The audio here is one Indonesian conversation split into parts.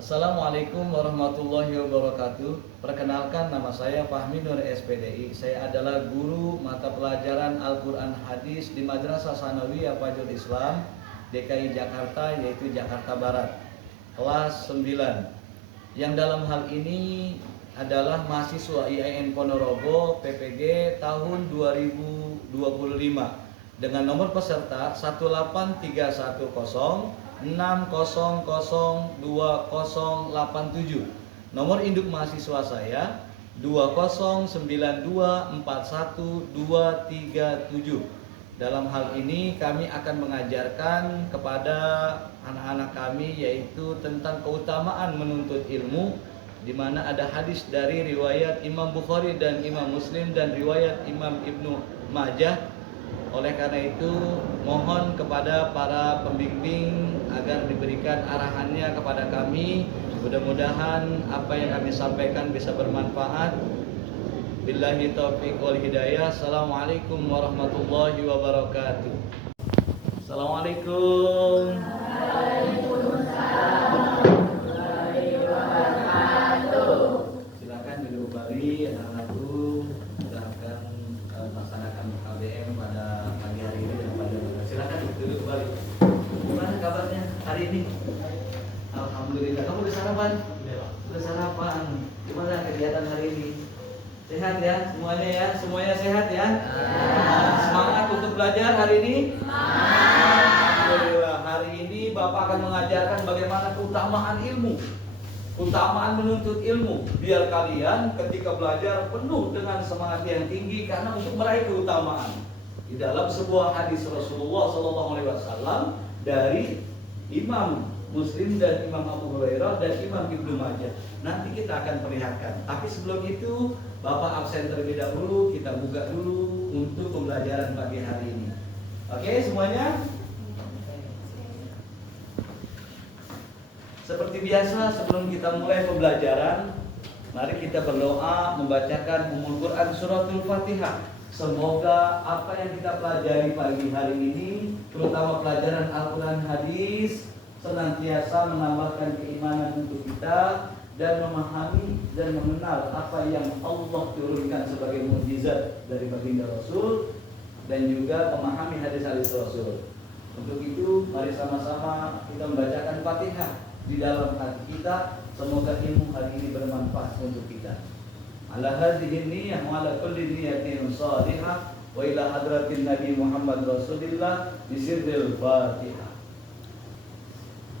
Assalamualaikum warahmatullahi wabarakatuh. Perkenalkan, nama saya Fahmi Nur SPDI. Saya adalah guru mata pelajaran Al-Quran Hadis di Madrasah Sanawiyah Fajrul Islam DKI Jakarta, yaitu Jakarta Barat, kelas 9. Yang dalam hal ini adalah mahasiswa IAIN Ponorogo PPG tahun 2025 dengan nomor peserta 18310 6002087. Nomor induk mahasiswa saya 209241237. Dalam hal ini kami akan mengajarkan kepada anak-anak kami yaitu tentang keutamaan menuntut ilmu, di mana ada hadis dari riwayat Imam Bukhari dan Imam Muslim dan riwayat Imam Ibnu Majah. Oleh karena itu, mohon kepada para pembimbing agar diberikan arahannya kepada kami. Mudah-mudahan apa yang kami sampaikan bisa bermanfaat. Billahi taufiq wal hidayah. Assalamualaikum warahmatullahi wabarakatuh. Assalamualaikum. Silakan duduk kembali anak-anakku. Kita akan melaksanakan KBM pada pagi hari ini dan pada malam. Silakan duduk kembali. Gimana kabarnya hari ini? Alhamdulillah. Kamu udah sarapan? Udah sarapan. Gimana kegiatan hari ini? Sehat ya semuanya ya? Semuanya sehat ya? Semangat untuk belajar hari ini? Alhamdulillah. Hari ini Bapak akan mengajarkan bagaimana keutamaan ilmu, keutamaan menuntut ilmu, biar kalian ketika belajar penuh dengan semangat yang tinggi karena untuk meraih keutamaan. Di dalam sebuah hadis Rasulullah SAW dari Imam Muslim dan Imam Abu Hurairah dan Imam Ibnu Majah. Nanti kita akan perlihatkan. Tapi sebelum itu, Bapak absen terlebih dahulu. Kita buka dulu untuk pembelajaran pagi hari ini. Oke, semuanya? Seperti biasa, sebelum kita mulai pembelajaran, mari kita berdoa membacakan Ummul Quran Suratul Fatihah. Semoga apa yang kita pelajari pagi hari ini, terutama pelajaran Al-Quran Hadis, senantiasa menambahkan keimanan untuk kita dan memahami dan mengenal apa yang Allah turunkan sebagai mukjizat dari baginda Rasul dan juga memahami hadis-hadis Rasul. Untuk itu, mari sama-sama kita membacakan Fatihah di dalam hati kita. Semoga ilmu hari ini bermanfaat untuk kita. Ala hadhihi niyyah wa ala kulli niyyatin shaliha wa ila hadratin Nabi Muhammad Rasulillah bisirril Fatihah.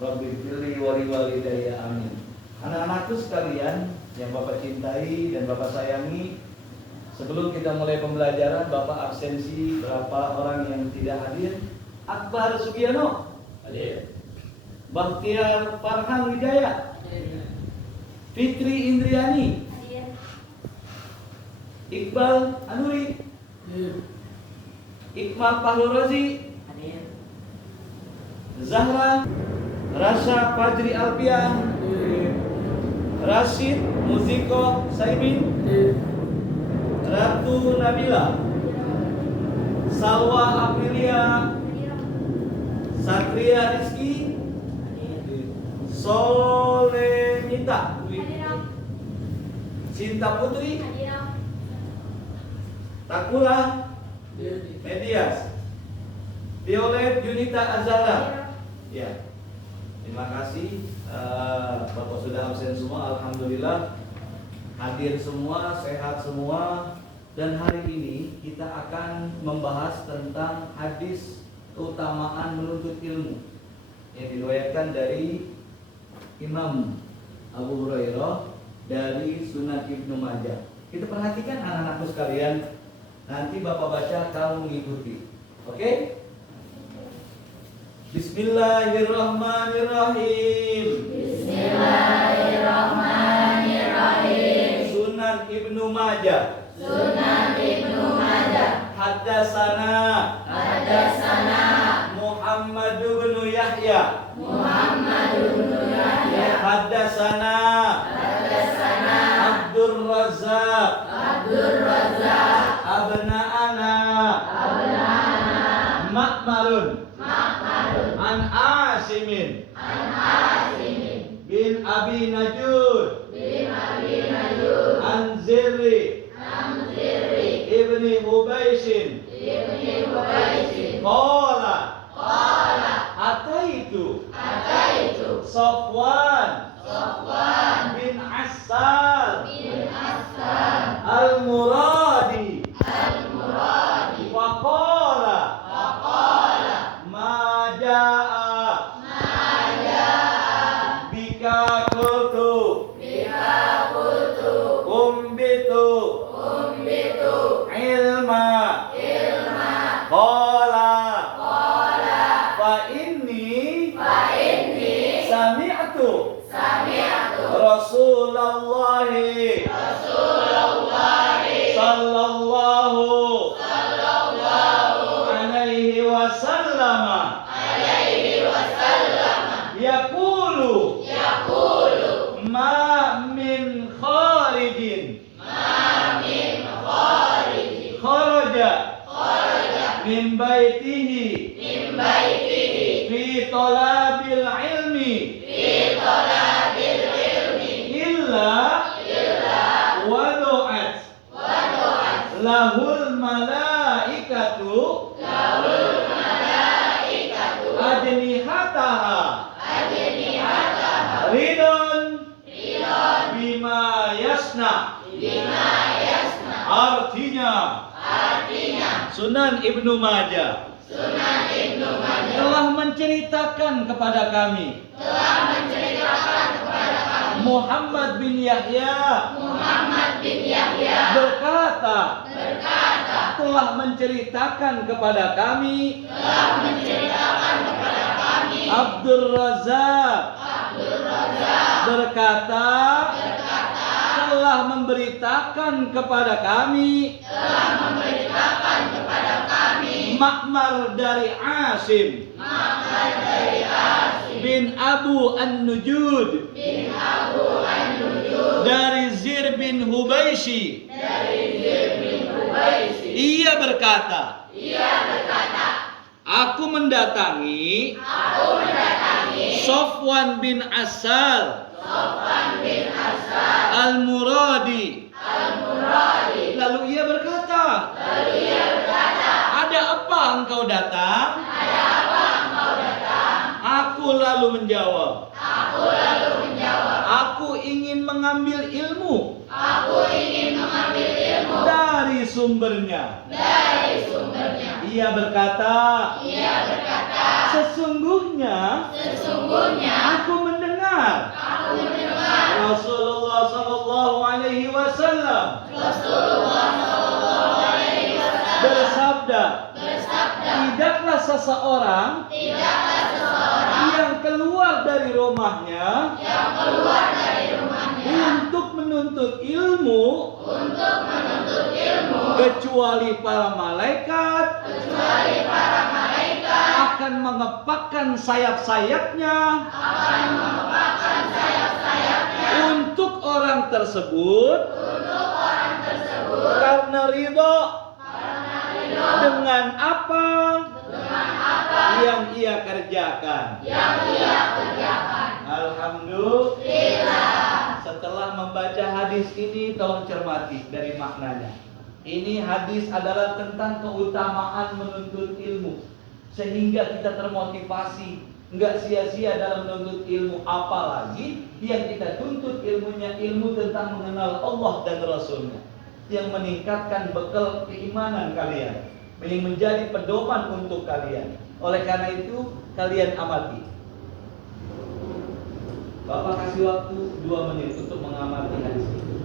Rabbi firli wa liwalidayya amin. Anak-anakku sekalian yang Bapak cintai dan Bapak sayangi, sebelum kita mulai pembelajaran, Bapak absensi berapa orang yang tidak hadir? Akbar Sugiano hadir. Bakhtiar Farhan Wijaya, Fitri Indriani, Iqbal Anuri, Iqmal Fahrul Razi, Zahra Rasha Fajri Alfian, Rashid Muziko Saimin, Ratu Nabila, Salwa Aprilia, Satria Rizki, Solenita, Cinta Putri, Takula Medias, Violet Yunita Azara. Ya, terima kasih. Bapak sudah absen semua, alhamdulillah. Hadir semua, sehat semua. Dan hari ini kita akan membahas tentang hadis keutamaan menuntut ilmu yang diriwayatkan dari Imam Abu Hurairah dari Sunan Ibnu Majah. Kita perhatikan anak-anakku sekalian. Nanti Bapak baca, kamu mengikuti. Oke? Bismillahirrahmanirrahim. Bismillahirrahmanirrahim. Sunan Ibnu Majah. Sunan Ibnu Majah. Haddatsana Muhammad bin Yahya. Haddatsana Abdul Razzaq. Abna'ana Makmarun an Asimin bin Abi Najud an Zirri ibni Hubaisin qala ataitu Safwan bin Assal al-Muradi faqala ma jaa bika qultu umbitu ilma qala fa inni sami'tu Rasulullah sallallahu alaihi wasallam yaqulu ma min kharijin kharaja min baitihi fi talabil ilmi illa wadu'at lahul malaikatu ajnihataha ridon bima yasna. Artinya Sunan Ibnu Majah telah menceritakan kepada kami Muhammad bin Yahya berkata telah menceritakan kepada kami Abdul Razak berkata telah memberitakan kepada kami Ma'mar dari Asim bin Abu An-Nujud dari Zir bin Hubaisi. Ia berkata, aku mendatangi Safwan bin Assal al-Muradi. Lalu ia berkata, ada apa engkau datang? Aku lalu menjawab, aku ingin mengambil ilmu dari sumbernya. Ia berkata, sesungguhnya aku mendengar Rasulullah sallallahu alaihi wasallam bersabda, tidaklah seseorang yang keluar dari rumahnya untuk menuntut ilmu kecuali para malaikat akan mengepakkan sayap-sayapnya untuk orang tersebut karena ridho dengan apa yang ia kerjakan. Alhamdulillah. Setelah membaca hadis ini, tolong cermati dari maknanya. Ini hadis adalah tentang keutamaan menuntut ilmu, sehingga kita termotivasi, nggak sia-sia dalam menuntut ilmu. Apalagi yang kita tuntut ilmunya ilmu tentang mengenal Allah dan Rasulnya, yang meningkatkan bekal keimanan kalian, yang menjadi pedoman untuk kalian. Oleh karena itu, kalian amati. Bapak kasih waktu 2 menit untuk mengamati hadis ini.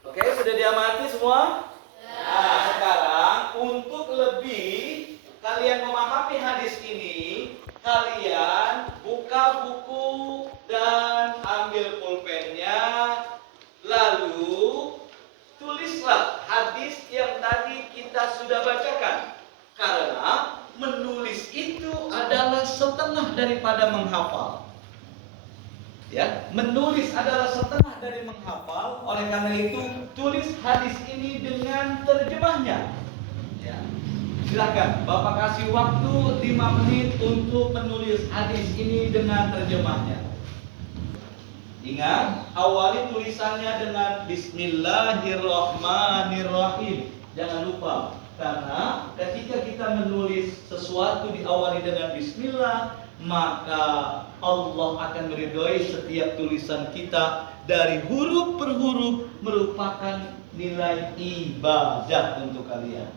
Oke, sudah diamati semua? Nah, sekarang untuk lebih kalian memahami hadis ini, kalian buka buku dan ambil pulpennya, lalu tulislah hadis yang tadi kita sudah bacakan. Karena menulis itu adalah setengah daripada menghafal. Ya, menulis adalah setengah dari menghafal. Oleh karena itu, tulis hadis ini dengan terjemahnya. Ya. Silakan, Bapak kasih waktu 5 menit untuk menulis hadis ini dengan terjemahnya. Ingat, awali tulisannya dengan Bismillahirrahmanirrahim. Jangan lupa, karena ketika kita menulis sesuatu diawali dengan Bismillah, maka Allah akan meridhoi setiap tulisan kita dari huruf per huruf, merupakan nilai ibadah untuk kalian.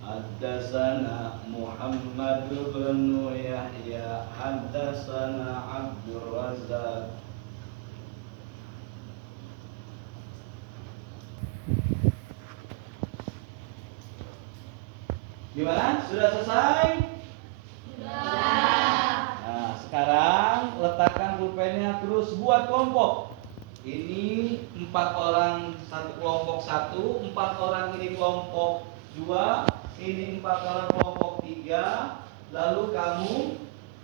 Haddatsana Muhammad bin Yahya haddatsana Abdur Razzaq. Gimana? Sudah selesai? Sudah. Nah, sekarang letakkan pulpennya, terus buat kelompok. Ini 4 orang satu kelompok 1, 4 orang ini kelompok 2, ini 4 orang kelompok 3. Lalu kamu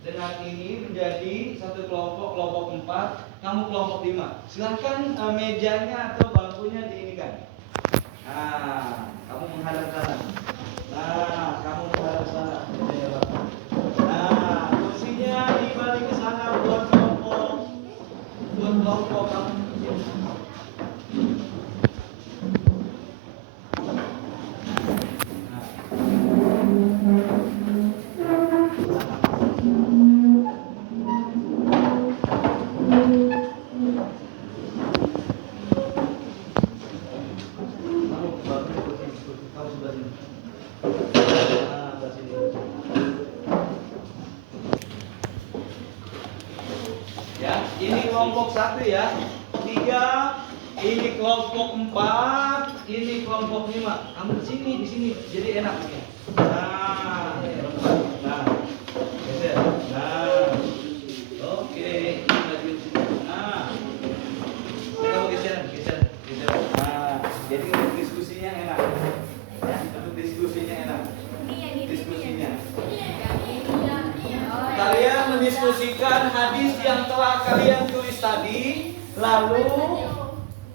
dengan ini menjadi satu kelompok 4, kamu kelompok 5. Silahkan mejanya atau bangkunya diinikan. Nah, kamu menghadap sana. Nah, kamu menghadap sana. Nah, kursinya dibalik ke sana buat kelompok. Buat kelompok kamu. Ya, ini kelompok 1 ya. 3, ini kelompok 4, ini kelompok 5. Kamu di sini, jadi enak ya. Nah, nah, geser. Nah, oke, maju di sini. Nah, kamu geser. Nah, jadi untuk diskusinya enak. Ya, untuk diskusinya enak. Diskusinya. Kalian mendiskusikan hadis yang telah kalian tulis tadi, lalu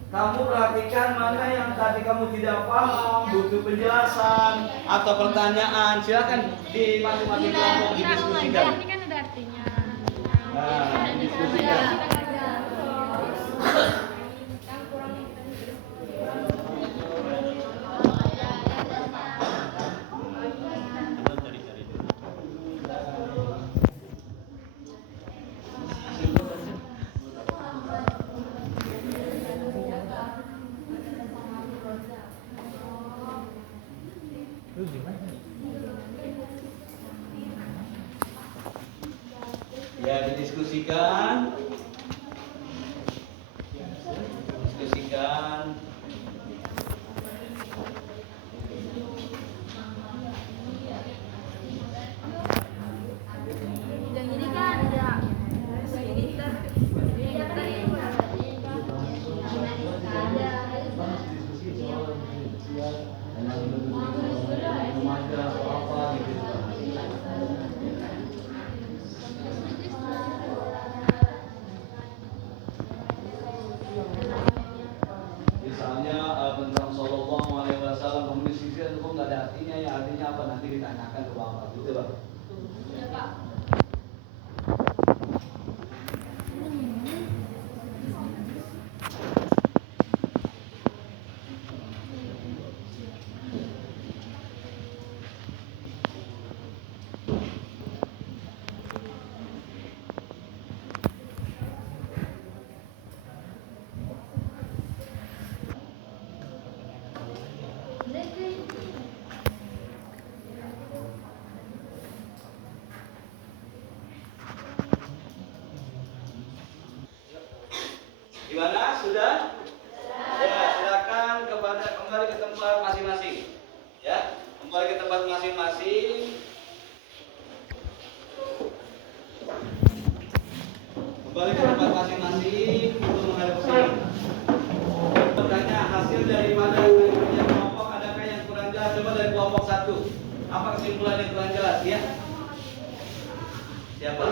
kamu perhatikan mana yang tadi kamu tidak paham, butuh penjelasan atau pertanyaan. Silakan di masing-masing kelompok didiskusikan. Ini kan ada artinya. Nah, didiskusikan. Ya, didiskusikan. Diskusikan. Yang ini kan ada editor. Misalnya tentang Sallallahu Alaihi Wasallam, kamu diskusikan itu nggak ada artinya, ya artinya apa, nanti ditanyakan ke bapak, gitu Pak. Ya, Pak. tempat masing-masing. Ya, kembali ke tempat masing-masing. Kembali ke tempat masing-masing untuk menghadap ke sini. Bertanya hasil daripada kerja kelompok, adakah yang kurang jelas? Coba dari kelompok 1. Apa kesimpulan yang kurang jelas? Ya. Siapa?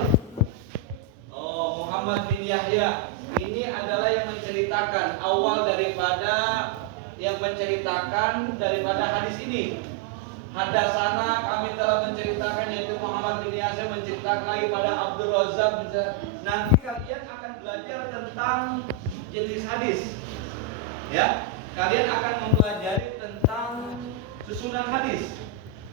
Oh, Muhammad bin Yahya. Ini adalah yang menceritakan awal daripada hadis ini. Hadasana kami telah menceritakan, yaitu Muhammad bin Yahya menceritakan lagi pada Abdul Razak. Nanti kalian akan belajar tentang jenis hadis. Ya, kalian akan mempelajari tentang susunan hadis.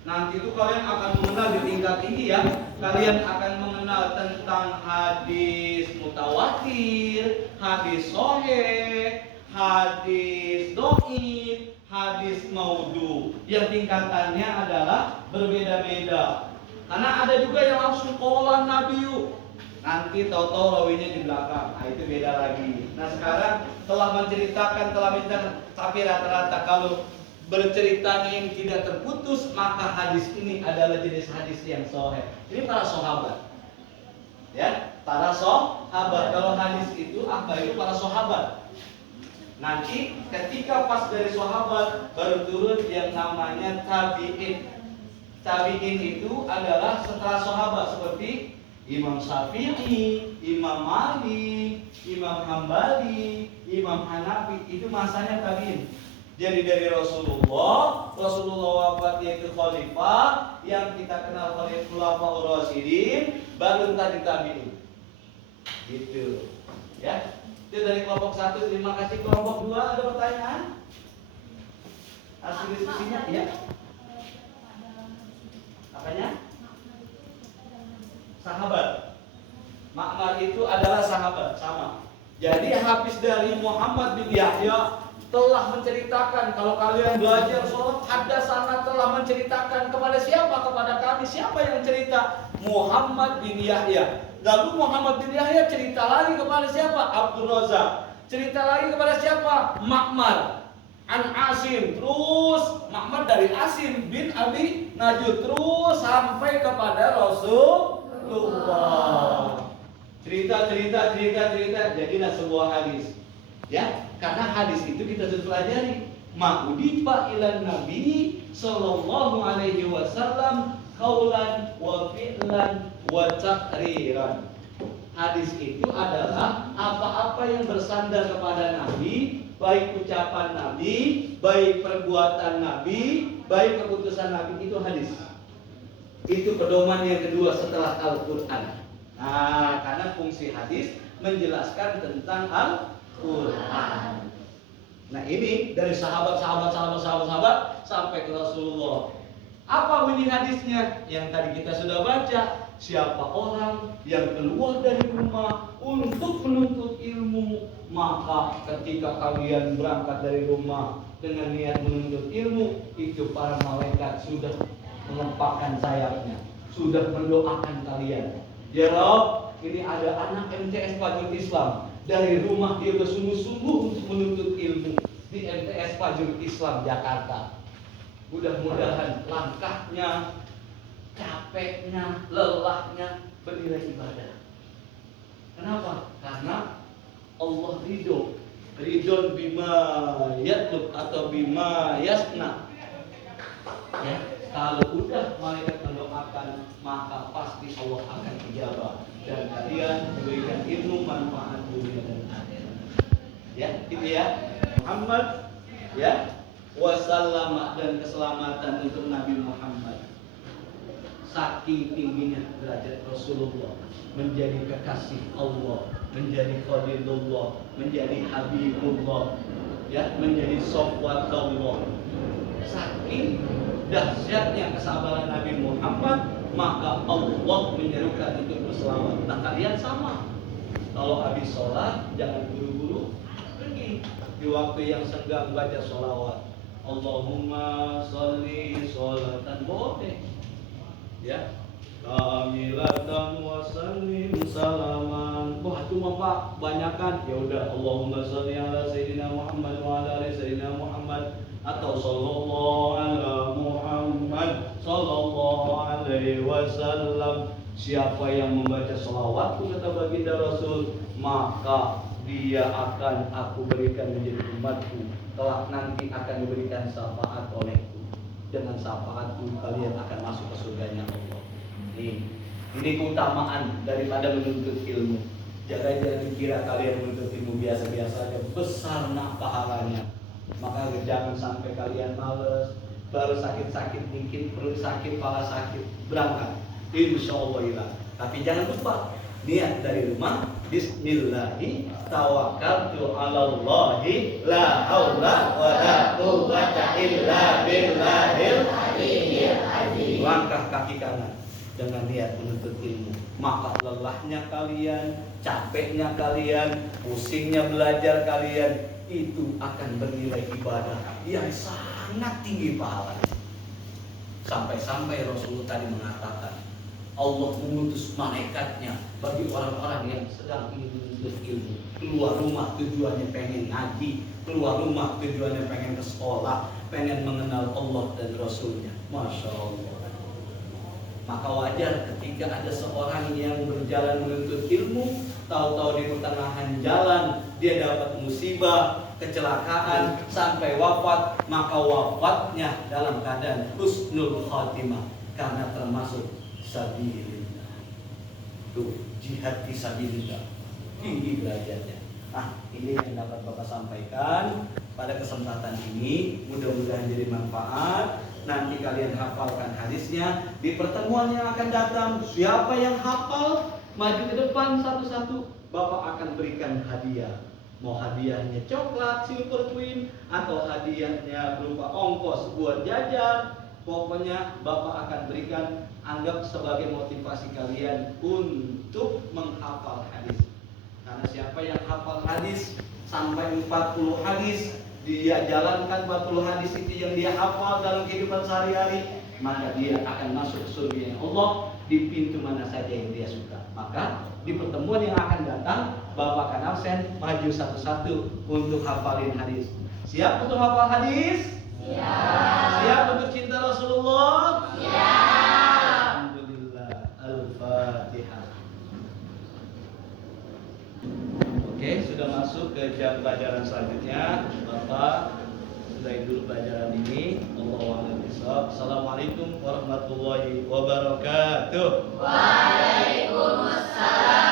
Nanti itu kalian akan mengenal di tingkat tinggi ya. Kalian akan mengenal tentang hadis mutawatir, hadis sahih, hadis dhaif, hadis maudhu. Yang tingkatannya adalah berbeda-beda. Karena ada juga yang langsung qaulan nabiyyu. Nanti tahu-tahu rawinya di belakang. Nah, itu beda lagi. Nah, sekarang telah menceritakan, tapi rata-rata kalau berceritanya yang tidak terputus, maka hadis ini adalah jenis hadis yang sahih. Ini para sahabat. Ya, para sahabat. Kalau hadis itu apa? Itu para sahabat. Nanti ketika pas dari sahabat baru turun yang namanya tabi'in. Tabi'in itu adalah setelah sahabat seperti Imam Syafi'i, Imam Malik, Imam Hambali, Imam Hanafi. Itu masanya tabi'in. Jadi dari Rasulullah wafat yaitu khalifah yang kita kenal Khulafaur Rasyidin, baru tadi tabi'in. Gitu. Ya. Itu dari kelompok 1. Terima kasih. Kelompok 2 ada pertanyaan? Hasil diskusinya ya. Apanya? Sahabat. Ma'mar itu adalah sahabat, sama. Jadi habis dari Muhammad bin Yahya telah menceritakan, kalau kalian belajar sholat, hadasana telah menceritakan kepada siapa? Kepada kami. Siapa yang cerita? Muhammad bin Yahya. Lalu Muhammad bin Yahya cerita lagi kepada siapa? Abdul Razak. Cerita lagi kepada siapa? Ma'mar an Asim. Terus Ma'mar dari Asim bin Abi Najud, terus sampai kepada Rasulullah. Cerita, jadilah sebuah hadis. Ya, karena hadis itu kita sudah pelajari. Ma'udifa ilan Nabi sallallahu alaihi wasallam qaulan wa fi'lan wa taqriran. Hadis itu adalah apa-apa yang bersandar kepada Nabi, baik ucapan Nabi, baik perbuatan Nabi, baik keputusan Nabi, itu hadis. Itu pedoman yang kedua setelah Al-Qur'an. Nah, karena fungsi hadis menjelaskan tentang Al-Quran. Nah, ini dari sahabat sampai ke Rasulullah. Apa bunyi hadisnya? Yang tadi kita sudah baca. Siapa orang yang keluar dari rumah untuk menuntut ilmu, maka ketika kalian berangkat dari rumah dengan niat menuntut ilmu, itu para malaikat sudah mengepakkan sayapnya, sudah mendoakan kalian. Ya Rabb, ini ada anak MTS Fajrul Islam. Dari rumah dia bersungguh-sungguh untuk menuntut ilmu di MTS Fajrul Islam Jakarta. Mudah-mudahan langkahnya, capeknya, lelahnya bernilai ibadah. Kenapa? Karena Allah ridho bima yatlub atau bima yasna. Ya, kalau udah malaikat mendoakan, maka pasti Allah akan ijabah dan kalian memberikan ilmu manfaat dunia dan akhirat. Ya, gitu ya. Muhammad ya, wassalam, dan keselamatan untuk Nabi Muhammad. Saking tingginya derajat Rasulullah, menjadi kekasih Allah, menjadi khalilullah, menjadi habibullah, ya, menjadi safwatullah. Saking dahsyatnya kesabaran Nabi Muhammad, maka Allah menyerukan untuk berselawat. Nah, kalian sama. Kalau habis sholat, jangan buru-buru pergi. Di waktu yang senggang baca sholawat. Allahumma sholli sholatan, boleh. Ya, kamilatan wa sallim salaman. Wah, itu mah Pak, banyakan. Ya udah, Allahumma sholli ala sayyidina Muhammad wa ala ali sayyidina Muhammad. atau sallallahu ala Muhammad sallallahu alaihi wasallam. Siapa yang membaca shalawatku kata baginda Rasul, maka dia akan aku berikan menjadi umatku, kelak nanti akan diberikan syafaat olehku. Dengan syafaatku kalian akan masuk ke surganya Allah. Ini keutamaan daripada menuntut ilmu. Jangan dikira kalian menuntut ilmu biasa-biasa aja, besar nak pahalanya. Maka jangan sampai kalian males, baru sakit-sakit dikit, perut sakit, kepala sakit, berangkat. Insya Allah hilang. Tapi jangan lupa niat dari rumah. Bismillahi tawakkaltu 'alallahi la haula wa la quwwata illa billahil aliyyil azim. Langkah kaki kanan dengan niat menuntut ilmu. Maka lelahnya kalian, capeknya kalian, pusingnya belajar kalian itu akan bernilai ibadah yang sangat tinggi pahalanya. Sampai-sampai Rasulullah tadi mengatakan, Allah mengutus malaikatnya bagi orang-orang yang sedang ingin menuntut ilmu. Keluar rumah tujuannya pengen ngaji, keluar rumah tujuannya pengen ke sekolah, pengen mengenal Allah dan Rasulnya. Masya Allah. Maka wajar ketika ada seorang yang berjalan menuntut ilmu, tahu-tahu di pertengahan jalan dia dapat musibah, kecelakaan sampai wafat, maka wafatnya dalam keadaan husnul khatimah karena termasuk sabilillah. Tuh, jihad fisabilillah. Tinggi derajatnya. Nah, ini yang dapat Bapak sampaikan pada kesempatan ini. Mudah-mudahan jadi manfaat. Nanti kalian hafalkan hadisnya di pertemuan yang akan datang. Siapa yang hafal, maju ke depan satu-satu, Bapak akan berikan hadiah. Mau hadiahnya coklat, silver queen, atau hadiahnya berupa ongkos buat jajan. Pokoknya Bapak akan berikan, anggap sebagai motivasi kalian untuk menghafal hadis. Karena siapa yang hafal hadis sampai 40 hadis, dia jalankan 40 hadis itu yang dia hafal dalam kehidupan sehari-hari, maka dia akan masuk surga Allah di pintu mana saja yang dia suka. Maka di pertemuan yang akan datang, Bapak akan absen, maju satu-satu untuk hafalin hadis. Siap untuk hafal hadis? Siap. Siap untuk cinta Rasulullah? Siap. Alhamdulillah. Al-Fatihah. Oke, sudah masuk ke jam pelajaran selanjutnya. Bapak sudahi dulu pelajaran ini. Allahu a'lam bishawab. Assalamualaikum warahmatullahi wabarakatuh. Waalaikumsalam.